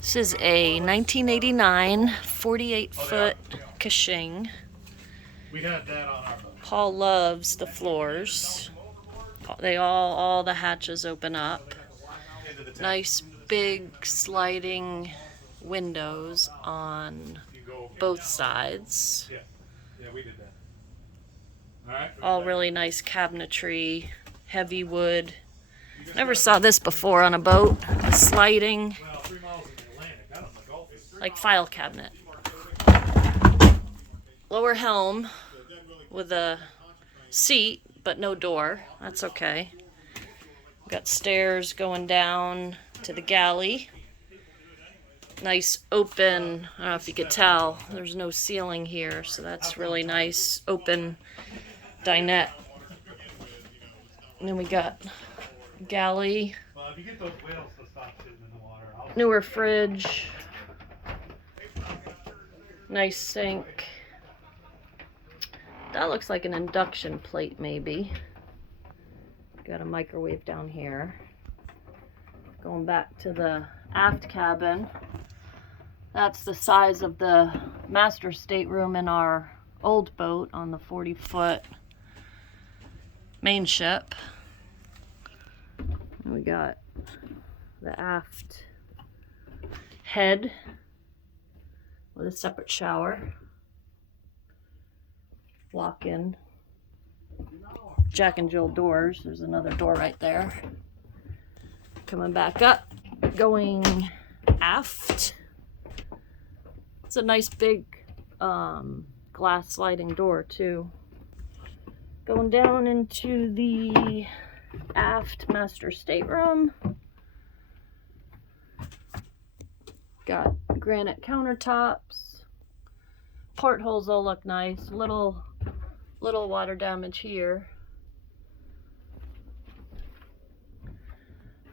This is a 1989 48-foot Kha Shing. We had that on our boat. Paul loves the floors. All the hatches open up. Nice big sliding windows on both sides. Yeah, we did that. All really nice cabinetry, heavy wood. Never saw this before on a boat. The sliding, like file cabinet. Lower helm with a seat, but no door. That's okay. Got stairs going down to the galley. Nice open, I don't know if you could tell, there's no ceiling here, so that's really nice, open dinette. And then we got galley, newer fridge, nice sink. That looks like an induction plate maybe. Got a microwave down here. Going back to the aft cabin. That's the size of the master stateroom in our old boat on the 40-foot main ship. And we got the aft head with a separate shower. Walk-in Jack and Jill doors. There's another door right there. Coming back up, going aft. It's a nice big glass sliding door too. Going down into the aft master stateroom. Got granite countertops. Portholes all look nice. Little water damage here.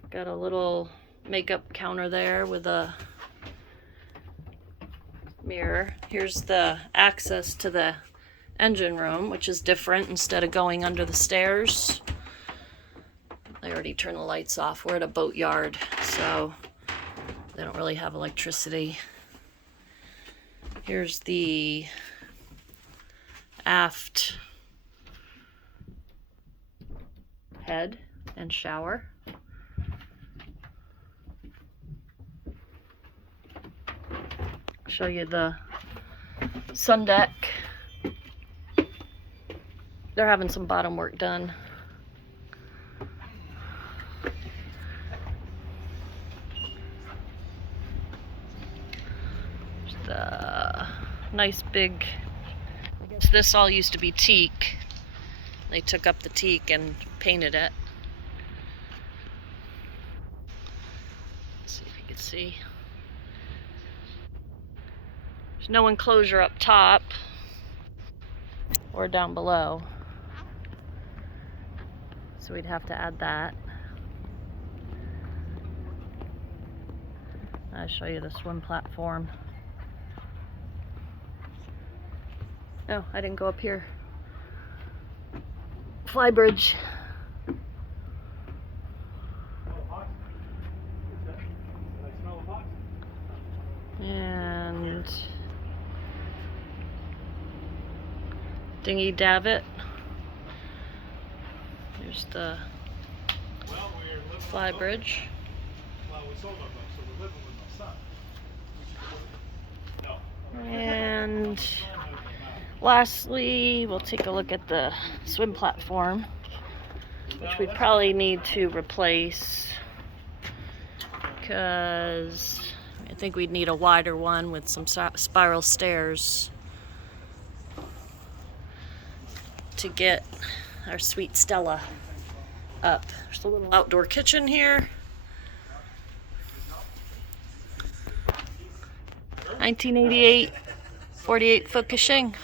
Got a little makeup counter there with a mirror. Here's the access to the engine room, which is different. Instead of going under the stairs, they already turned the lights off. We're at a boat yard, so they don't really have electricity. Here's the aft head and shower. Show you the Sundeck. They're having some bottom work done. Just a nice big, I guess this all used to be teak. They took up the teak and painted it. Let's see if you can see. There's no enclosure up top or down below, so we'd have to add that. I'll show you the swim platform. Oh, I didn't go up here. Fly bridge. And dinghy davit. Here's the fly bridge. And lastly, we'll take a look at the swim platform, which we probably need to replace because I think we'd need a wider one with some spiral stairs to get our sweet Stella up. There's a little outdoor kitchen here. 1988 48-foot Kha Shing.